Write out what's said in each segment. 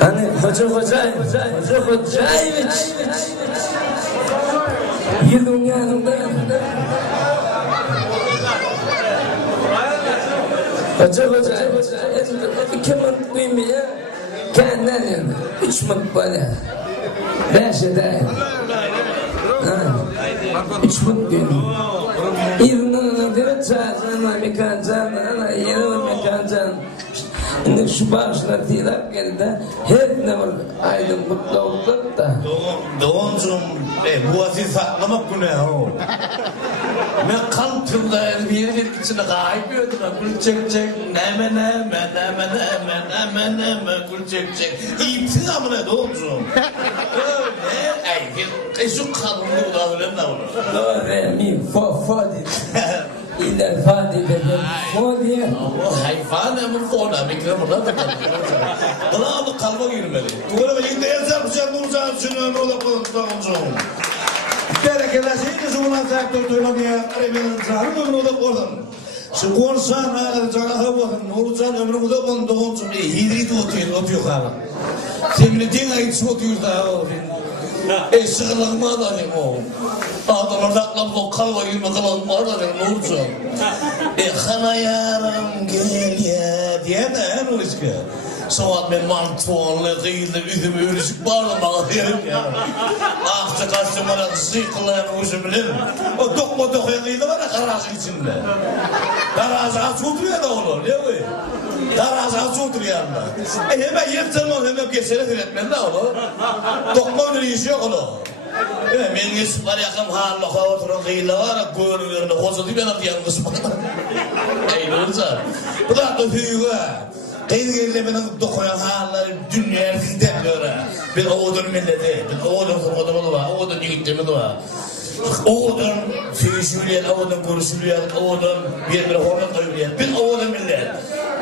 Hani Hoca Hocayevich yılın yanında Hoca kimin duymuyor kendinden 3 mut böyle 5 eder 3 mut duymuyor İrna'nın diri çağırsan mekancan yeri mekancan şimdi şu bağışlar tilap geldi hep ne var aydın mutlu olduk da Doğuncum bu aziz saklamak günah o ben kalpimde bir yere içinde kaybıyordum gül çek neme gül çek İpsin amına Doğuncum öyle şu kanunu da öyle ne olur doğru mi fadi İler fadi dedim fadi hayvan ama fona mikro burada da bana alıp kalma girmeli doğru ben yine yazarmışım bunu düşünüyorum o da Doğuncum berekeler şeyini zaman sektör duyulamaya arayın canım onu da oradan şu konuşan canı bakın olacak ömrümü de ben Doğuncum hidrit otuyor hala seninle dinle hiç otuyor da sıkılma da ne o adamlar da aklımda kalma gibi kalma da ne olacak xana yarım gel ya diye de en riski Soğan ben mantuanlı kıyıldı üzümü ürüşük bağlamalı diyelim ya. Akça kaçtımana zıykılayan uzun bilirim. O dokma dokuya kıyıldı var ya garajın içinde. Garajı aç oturuyor da olur ne o? Garajı aç oturuyor yanında. Hemen yırtılmaz hemen geçeri üretmen de olur. Dokma bir iş yok olur. Men yusuflar yakın hallığa oturun kıyıldı var ya görünürünü kozudu ben artıyan kısmı. Eyni olacak. Bu da hüyüge. Kıyılgirle benim dokuyan halları dünyaya demiyor. Bir oğudun milleti, bir oğudun kurgudu var, oğudun yigitimi var. Oğudun sürüşülüyen, oğudun görüşülüyen, oğudun bir hormat koyuluyen, bir oğudun millet.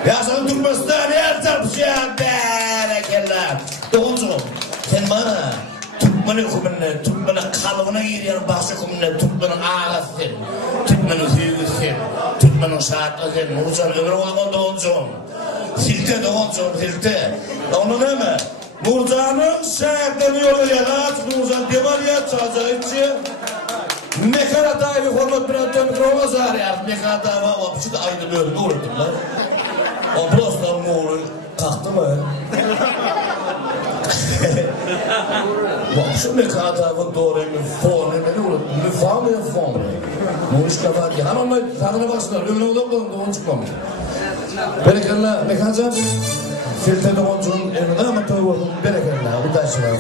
Yaşanın Türkmenistan yer tarpışan berekeller. Doğuncum, sen bana Türkmenin hükümünle, Türkmenin kalıbına giriyen bahsi hükümünle, Türkmenin ağasın, Türkmenin hüyüsün, Türkmenin şahatlasın, Nurcan ömrü olman Doğuncum. Silte Doğuncum, silte. Onu deme. Nurcan'ın şehirlerini yolu yanar, Nurcan Demarya çağırıcı. Mekana dahi bir hormat bir antrenör olmaz ya. Mekana dahi var, o bir de aynı böyle doğrudum lan. O prostan moğlu kalktı mı? Bak şu mekana dahi doğru mu? Fon, ne olur? Müfam ya fon. Nuriş kadar ki. Ama tadına baksınlar, ömrü olamam, doğru çıkmamış. Berekeler, mekancam, filtre Doğuncum, evine ama tabi berekeler, bu da şey var.